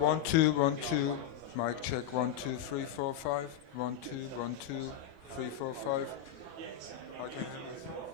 1 2 1 2. Mic check 1 2 3 4 5. 1 2 1 2 3 4 5. I can hear myself.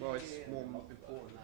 Well, it's more important.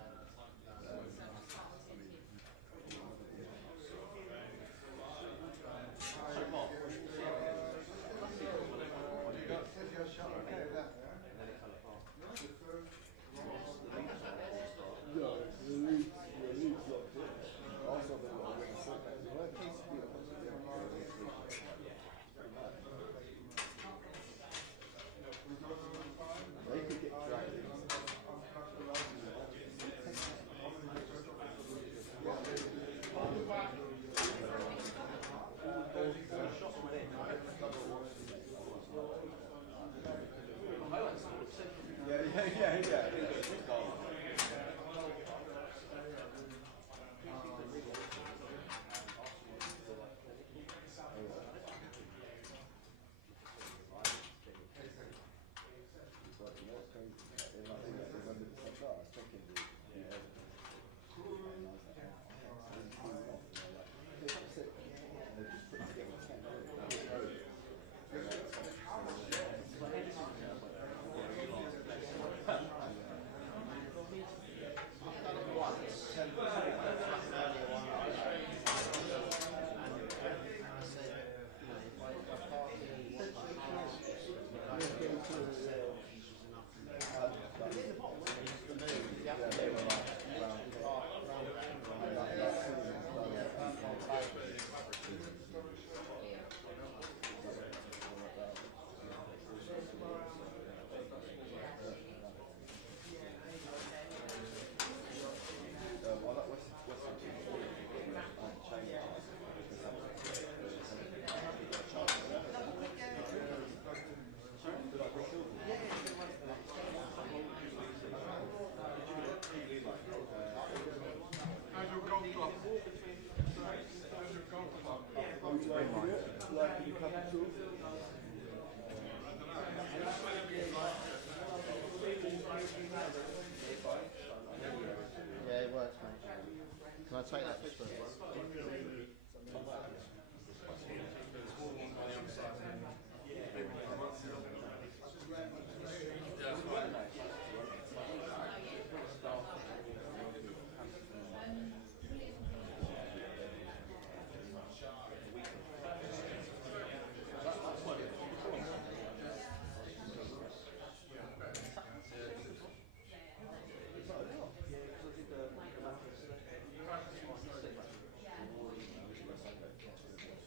Yeah, it works, mate. Can I take that for free?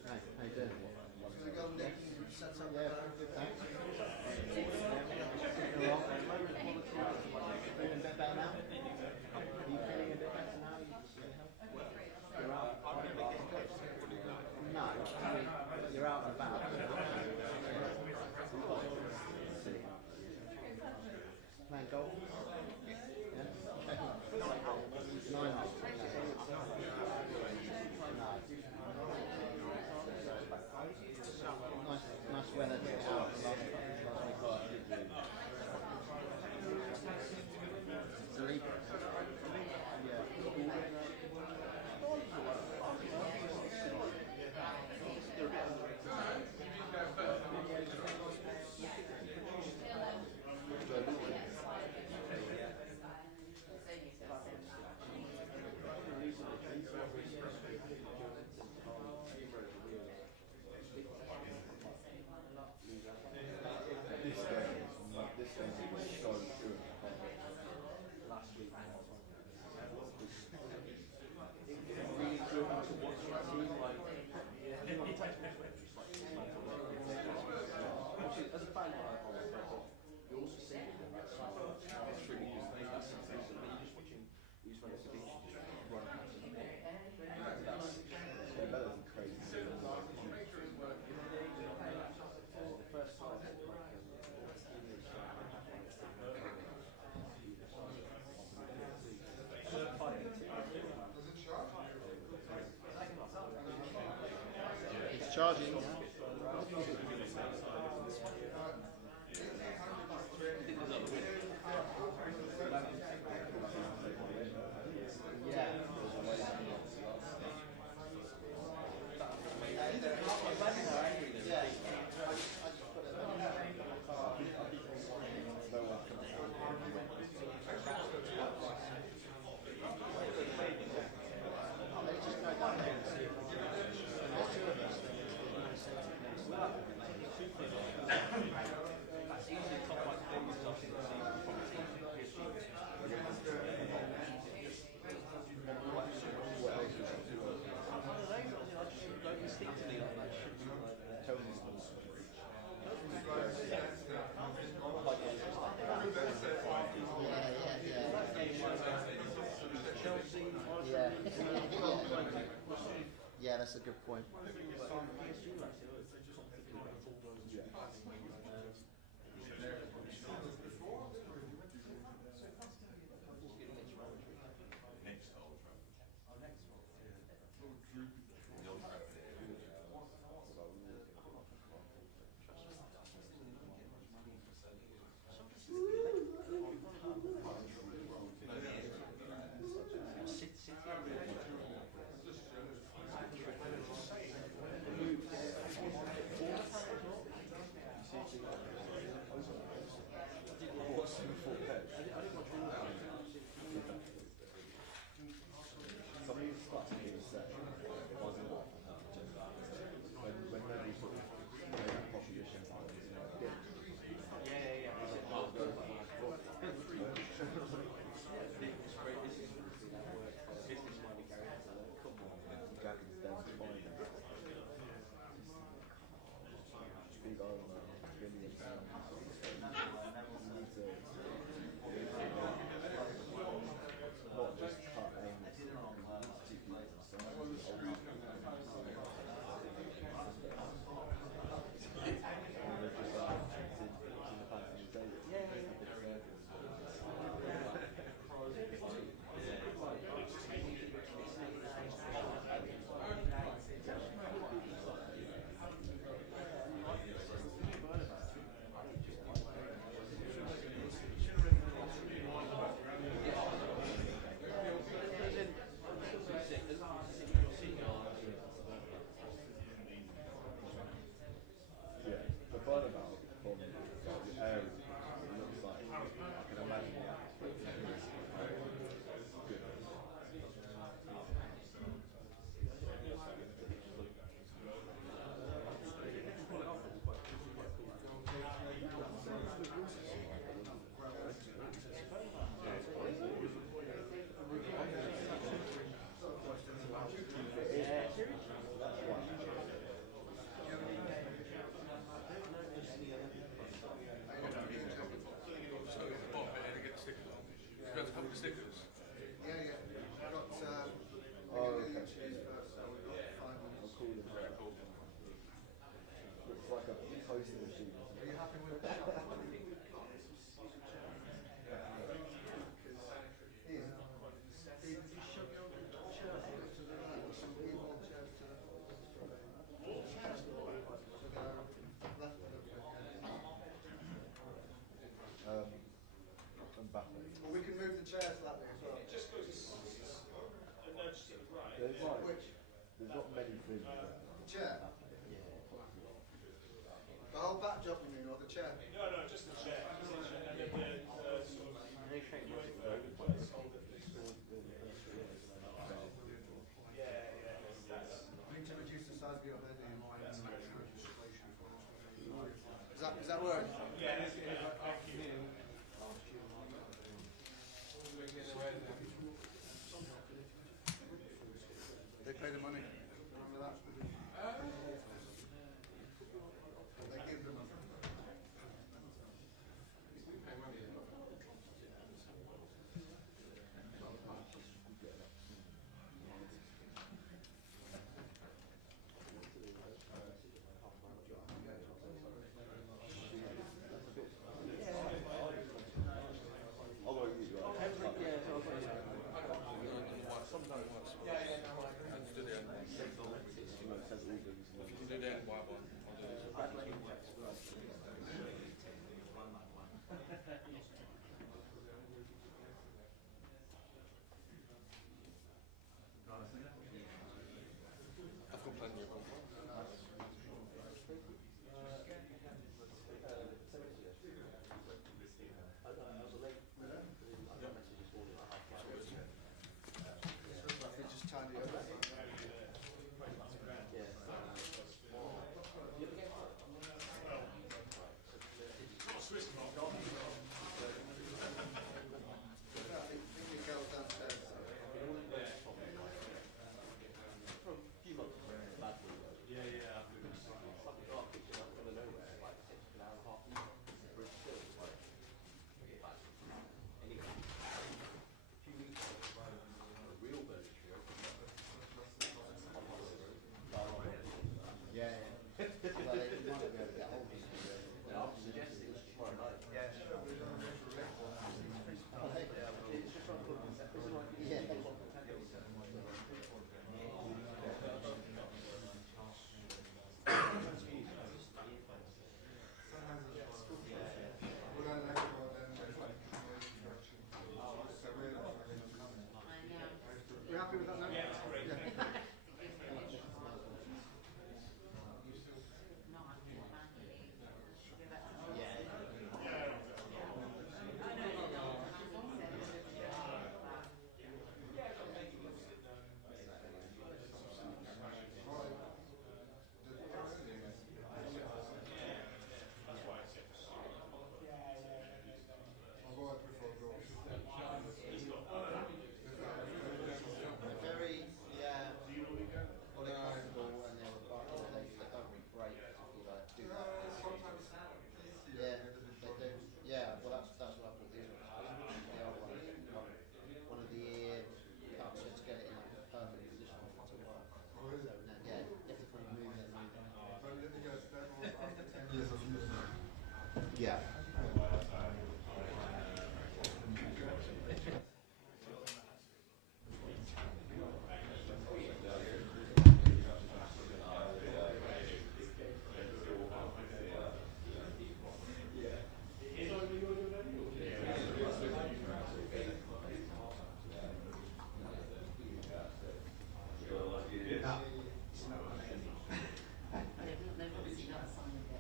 Hey, how you doing? Yeah, good, thanks. All right. Feeling a bit better now? Are you feeling a bit better now? You're out? No, I mean, you're out and about. Playing golf? Yeah? Okay. 9 holes. Nice weather to get out last week. Sleep. Yeah. It's charging. Yeah, that's a good point. most of the machines. Are you happy with the shot? Steve, you shove your chair to the right, or some people chairs to the left a little bit. And back. Well, we can move the chair to that way as well. Just goes a nudge to the right. There's like, Which? there's not many things there. The chair? Yeah. The whole back job, you mean, or the chair? No, just the chair. And then the sort of You need to reduce the size of your head and your mind and Does that work? yeah, thank you. They pay the money. Remember that? They give the money. Just tidy it up. You happy with that now? Yeah, that's great. Yeah. They've obviously not signed it.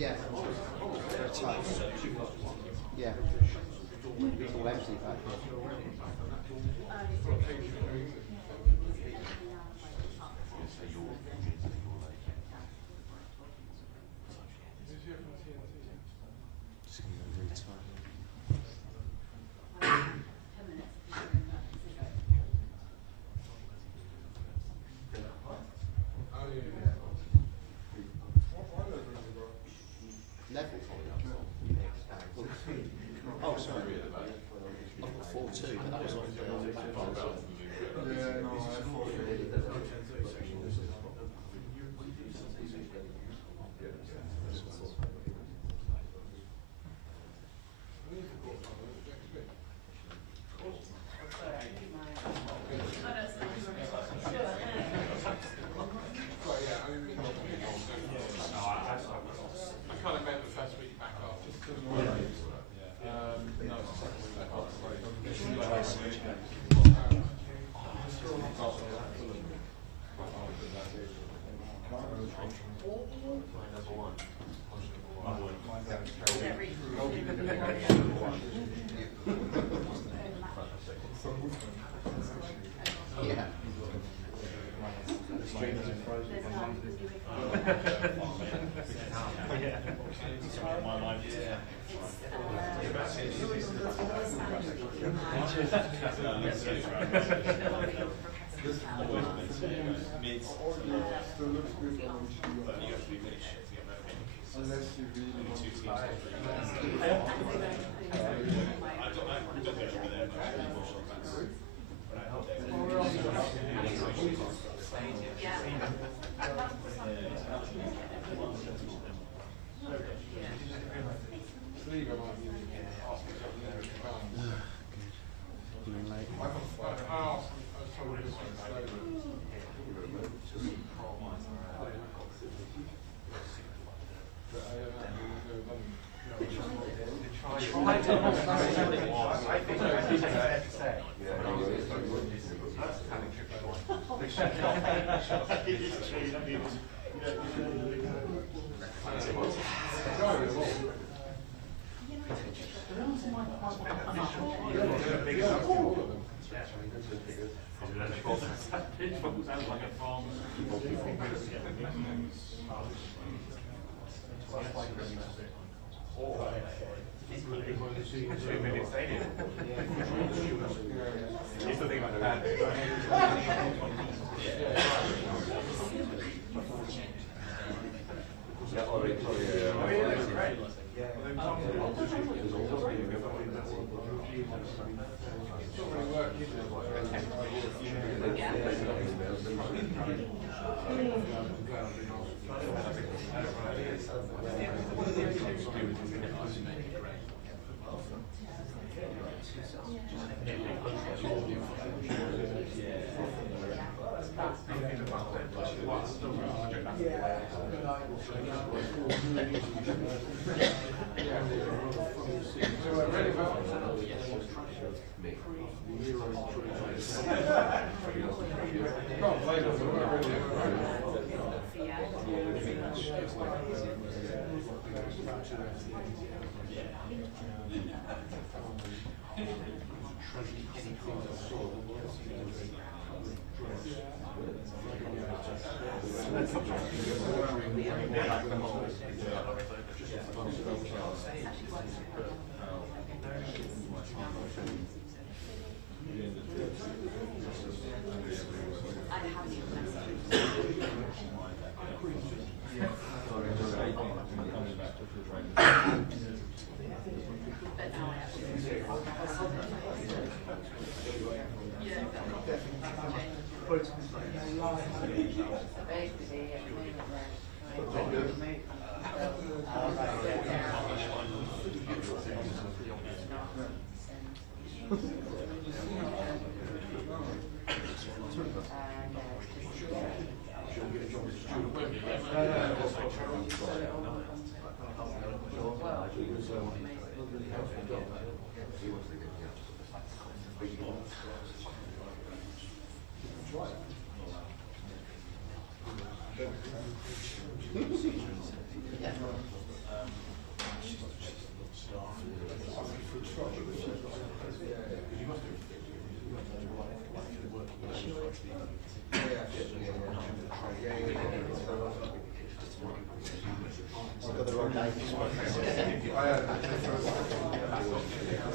Yeah. Very tight. Yeah. It's all empty back here. Just gonna go really tight. Level. Oh, sorry. I've got 4-2, but that was on Yeah, no, I have 4. Yeah. Still looks good on unless you really want to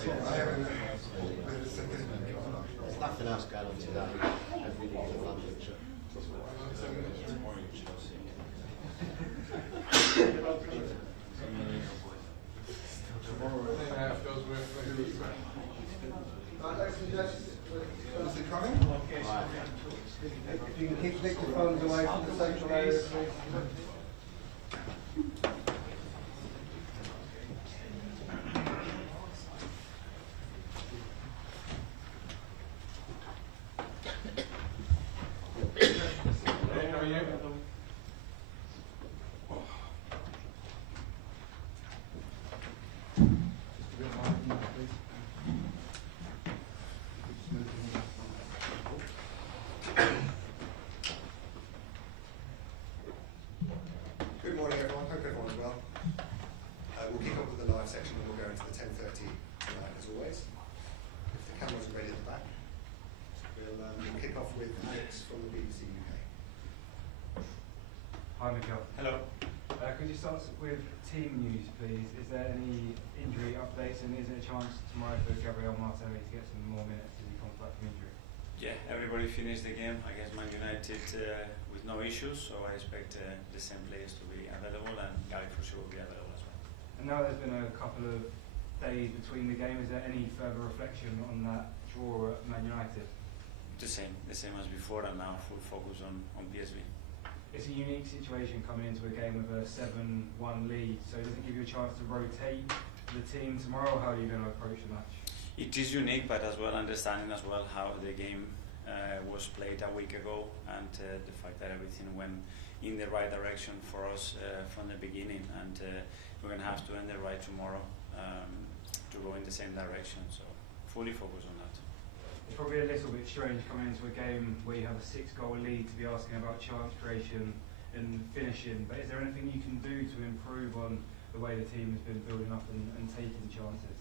There's nothing else going on today. Every league in London. Is it coming? If you can keep dictaphones away from the central area, please. Good morning, everyone. Hope everyone's well. We'll kick off with the live section and we'll go into the 10:30 tonight, as always. If the cameras are ready at the back, we'll kick off with Alex from the BBC UK. Hi, Mikel. Hello. Could you start with team news, please? Is there any injury updates, and is there a chance tomorrow for Gabriel Martinelli to get some more minutes as he comes back from injury? Yeah, everybody finished the game against Man United with no issues, so I expect the same players to be available, and Gabi for sure will be available as well. And now there's been a couple of days between the game. Is there any further reflection on that draw at Man United? The same as before, and now full focus on PSV. It's a unique situation coming into a game with a 7-1 lead, so does it give you a chance to rotate the team tomorrow? How are you going to approach the match? It is unique, but as well understanding as well how the game was played a week ago, and the fact that everything went in the right direction for us from the beginning, and we're going to have to end it right tomorrow to go in the same direction, so fully focused on that. It's probably a little bit strange coming into a game where you have a 6-goal lead to be asking about chance creation and finishing, but is there anything you can do to improve on the way the team has been building up and taking chances?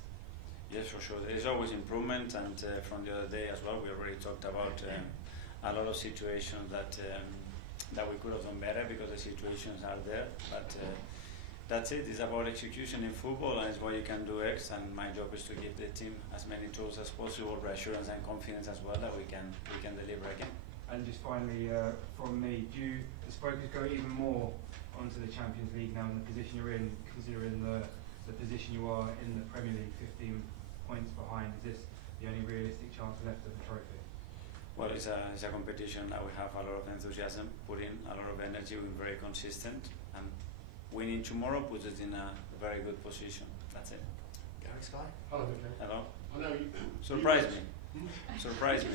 Yes, for sure. There's always improvement, and from the other day as well, we already talked about a lot of situations that we could have done better because the situations are there. But that's it. It's about execution in football, and it's what you can do next. And my job is to give the team as many tools as possible, reassurance and confidence as well, that we can deliver again. And just finally, from me, do the focus go even more onto the Champions League now in the position you're in, considering the position you are in the Premier League, 15 points behind? Is this the only realistic chance left of the trophy? Well, it's a competition that we have a lot of enthusiasm, put in a lot of energy, we're very consistent, and winning tomorrow puts us in a very good position. That's it. Gary Sky. Hello, Mikel. Hello? I know you. Surprise me. Surprise me.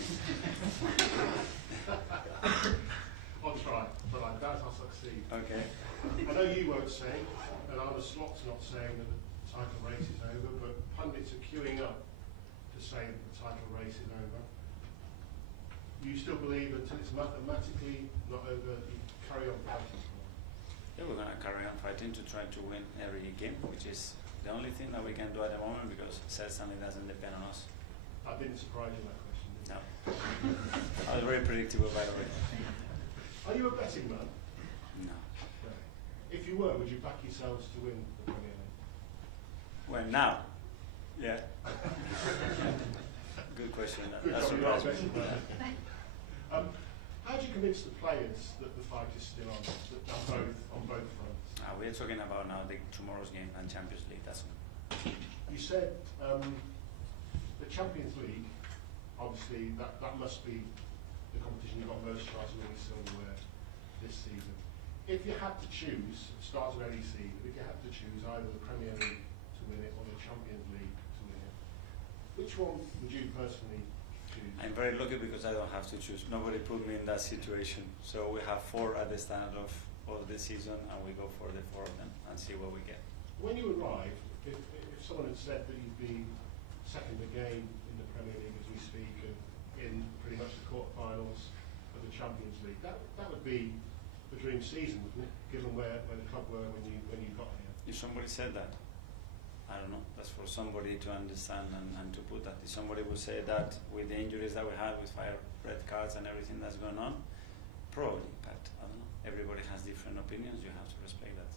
I'll try, but I doubt I'll succeed. Okay. I know you won't say, and other slots not saying that the title race is over, but pundits are queuing up to say that the title race is over. You still believe until it's mathematically not over, you carry on fighting? Yeah, we're going to carry on fighting to try to win every game, which is the only thing that we can do at the moment, because certainly doesn't depend on us. I didn't surprise you with that question, did I? No. I was very predictable, by the way. Are you a betting man? No. No. If you were, would you back yourselves to win the Premier League? Well, now? Yeah. Good question. That surprised me. How do you convince the players that the fight is still on, on both fronts? We're talking about now tomorrow's game and Champions League. That's all. You said the Champions League, obviously that must be the competition you've got most tries to win silverware this season. If you had to choose, at the start of any season, if you had to choose either the Premier League to win it or the Champions League to win it, which one would you personally choose? I'm very lucky because I don't have to choose. Nobody put me in that situation. So we have 4 at the start of the season, and we go for the 4 of them and see what we get. When you arrived, if someone had said that you'd be second again in the Premier League as we speak, and in pretty much the quarterfinals of the Champions League, that would be the dream season, wouldn't it? Given where the club were when you got here. If somebody said that, I don't know. That's for somebody to understand and to put that. If somebody would say that with the injuries that we had, with 5 red cards and everything that's going on, probably. But I don't know. Everybody has different opinions. You have to respect that.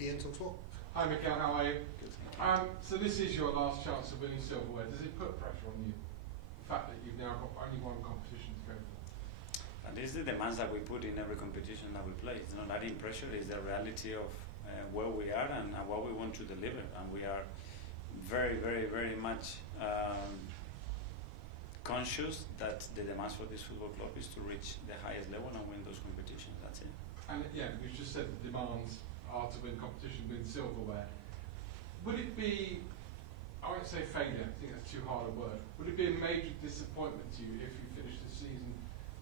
Ian, talk. Hi Mikel, how are you? So this is your last chance of winning silverware. Does it put pressure on you? The fact that you've now got only one competition to go for? And this is the demands that we put in every competition that we play. It's not adding pressure, it's the reality of where we are and what we want to deliver. And we are very, very, very much conscious that the demands for this football club is to reach the highest level and win those competitions. That's it. And yeah, we've just said the demands are to win competition, win silverware. Would it be, I won't say failure, I think that's too hard a word, would it be a major disappointment to you if you finish the season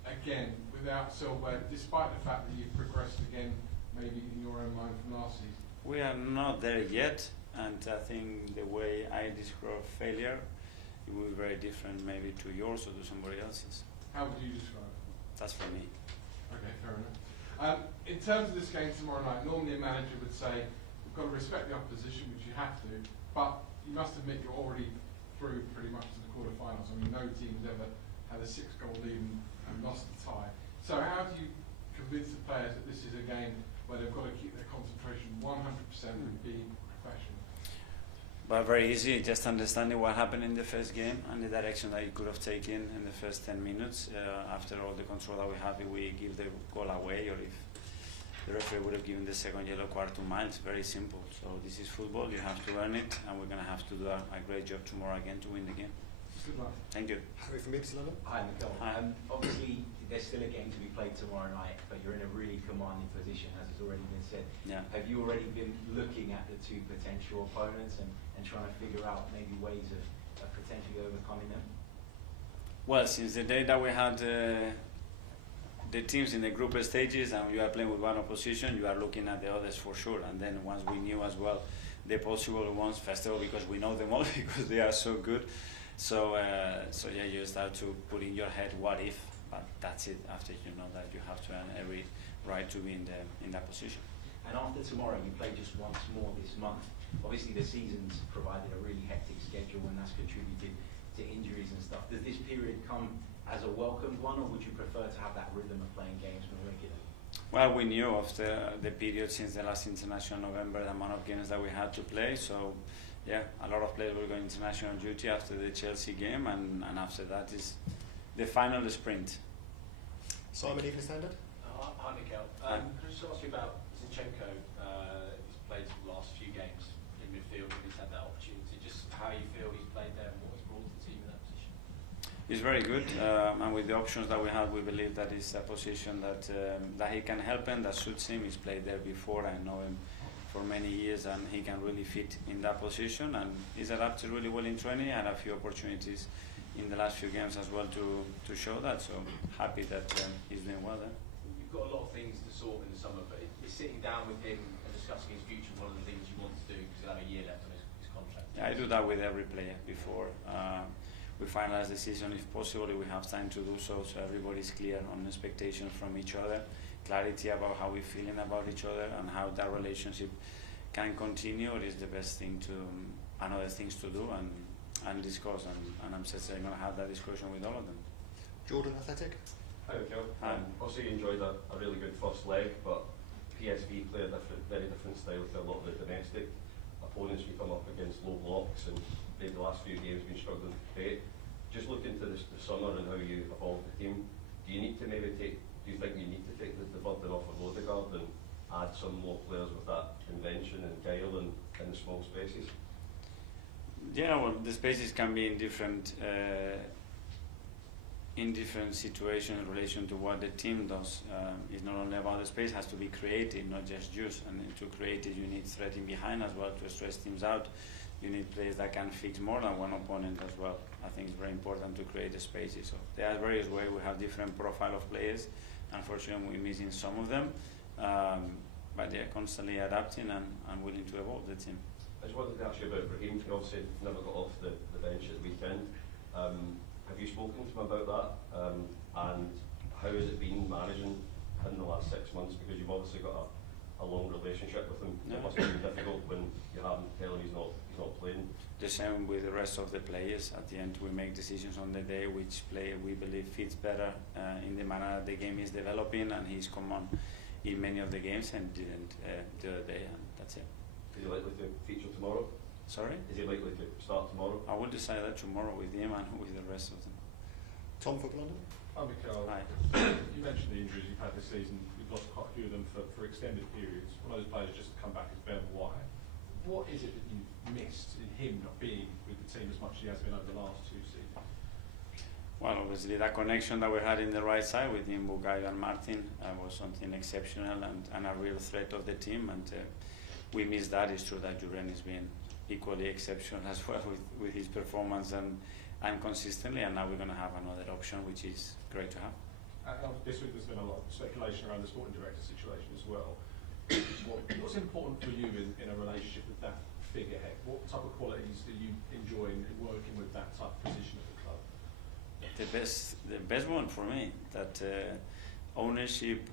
again without silverware, despite the fact that you've progressed again, maybe in your own mind from last season? We are not there yet, and I think the way I describe failure, it will be very different maybe to yours or to somebody else's. How would you describe it? That's for me. Okay, fair enough. In terms of this game tomorrow night, normally a manager would say, we've got to respect the opposition, which you have to, but you must admit you're already through pretty much to the quarterfinals. I mean, no team's ever had a 6-goal lead and lost the tie. So how do you convince the players that this is a game where they've got to keep their concentration 100% and be professional? But very easy, just understanding what happened in the first game and the direction that you could have taken in the first 10 minutes. After all the control that we have, if we give the goal away or if the referee would have given the second yellow card to Miles, very simple. So this is football, you have to earn it, and we're going to have to do a great job tomorrow again to win the game. Good luck. Thank you. Harry from BBC London. Hi, Mikel. Hi. Obviously, there's still a game to be played tomorrow night, but you're in a really commanding position, as has already been said. Yeah. Have you already been looking at the two potential opponents and trying to figure out maybe ways of potentially overcoming them? Well, since the day that we had the teams in the group stages and you are playing with one opposition, you are looking at the others for sure. And then once we knew as well the possible ones, first of all because we know them all because they are so good. So yeah, you start to put in your head what if, but that's it. After you know that you have to earn every right to be in that position. And after tomorrow, you play just once more this month. Obviously, the season's provided a really hectic schedule, and that's contributed to injuries and stuff. Does this period come as a welcomed one, or would you prefer to have that rhythm of playing games more regularly? Well, we knew of the period since the last international November, the amount of games that we had to play. So, yeah, a lot of players will go international duty after the Chelsea game, and after that is the final sprint. Simon, Evening Standard. Hi, Mikel. Hi. Can I just ask you about Zinchenko? He's played the last few games in midfield and he's had that opportunity. Just how you feel he's played there and what he's brought to the team in that position? He's very good, and with the options that we have, we believe that it's a position that he can help and that suits him. He's played there before. I know him for many years, and he can really fit in that position. And he's adapted really well in training. Had a few opportunities in the last few games as well to show that. So happy that he's doing well there. You've got a lot of things to sort in the summer, but is sitting down with him and discussing his future one of the things you want to do because he'll have a year left on his contract? Yeah, I do that with every player before we finalize the season, if possible, we have time to do so everybody's clear on expectations from each other, clarity about how we're feeling about each other and how that relationship can continue. It is the best thing to, and other things to do and discuss, and I'm certainly going to have that discussion with all of them. Jordan, Athletic. Hi, Mikel. Hi. Also, you enjoyed a really good first leg, but PSV play a very different style to a lot of the domestic opponents we come up against, low blocks, and maybe the last few games been struggling to create. Just looking to the summer and how you evolve the team, do you think you need to take the burden off of Odegaard and add some more players with that invention and guile in the small spaces? Yeah, well, the spaces can be in different situations in relation to what the team does. It's not only about the space, it has to be creative, not just use. And to create it, you need threat in behind as well to stress teams out. You need players that can fix more than one opponent as well. I think it's very important to create the spaces. So there are various ways. We have different profile of players. Unfortunately, we're missing some of them. But they're constantly adapting and willing to evolve the team. I just wanted to ask you about Raheem. He obviously never got off the bench at the weekend. Have you spoken to him about that? And how has it been managing in the last 6 months? Because you've obviously got a long relationship with him. Yeah. It must have been difficult when you haven't tell him he's not playing. The same with the rest of the players. At the end, we make decisions on the day which player we believe fits better in the manner the game is developing, and he's come on in many of the games and didn't the other day, and that's it. Is he likely to feature tomorrow? Sorry? Is he likely to start tomorrow? I will decide that tomorrow with him and with the rest of them. Tom, Football London? Hi, Mikel. Hi. You mentioned the injuries you've had this season. You've lost quite a few of them for extended periods. One of those players just come back is Ben White. What is it that you've missed in him not being with the team as much as he has been over the last 2 seasons? Well, obviously that connection that we had in the right side with him, Bugayo and Martin, was something exceptional and a real threat of the team. And we missed that. It's true that Duran has been equally exceptional as well with his performance and consistently. And now we're going to have another option, which is great to have. This week there's been a lot of speculation around the sporting director situation as well. What's important for you in a relationship with that figurehead? What type of qualities do you enjoy in working with that type of position at the club? The best one for me, that ownership,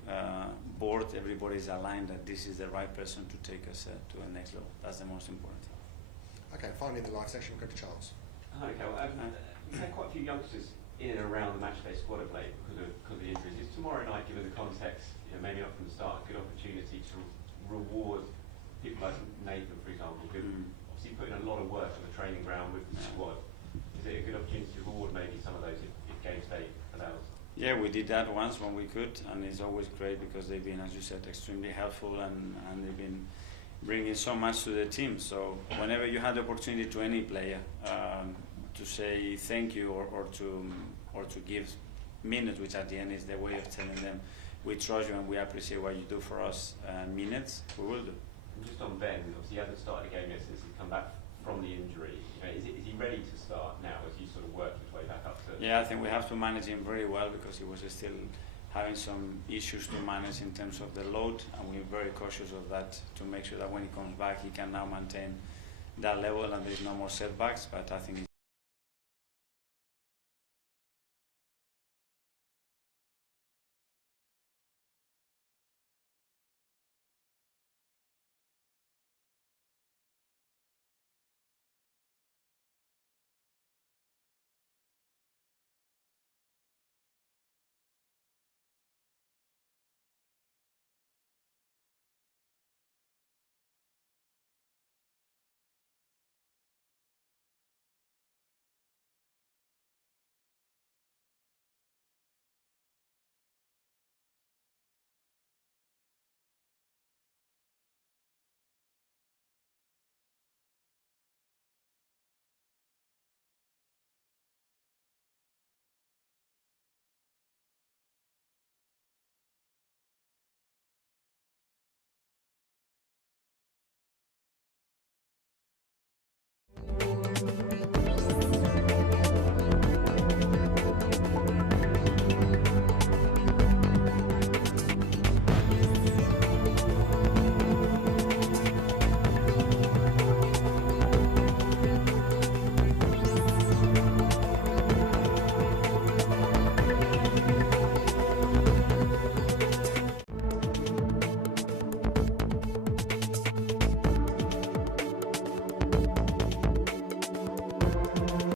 board, everybody is aligned that this is the right person to take us to the next level. That's the most important thing. Okay, finally in the live section, we'll go to Charles. Hi, Mikel. We've had quite a few youngsters in and around the matchday squad of late because of the injuries. Is tomorrow night, given the context, maybe not from the start, a good opportunity to reward people like Nathan, for example, who obviously put in a lot of work on the training ground with the squad? Is it a good opportunity to reward maybe some of those if game state allows? Yeah, we did that once when we could, and it's always great because they've been, as you said, extremely helpful and they've been bringing so much to the team. So whenever you have the opportunity to any player to say thank you or to give minutes, which at the end is the way of telling them we trust you and we appreciate what you do for us, minutes, we will do. And just on Ben, obviously he hasn't started a game yet since he's come back from the injury. Is he ready to start now as he sort of worked his way back up to? Yeah, I think we have to manage him very well because he was still having some issues to manage in terms of the load, and we're very cautious of that to make sure that when he comes back he can now maintain that level and there's no more setbacks. But I think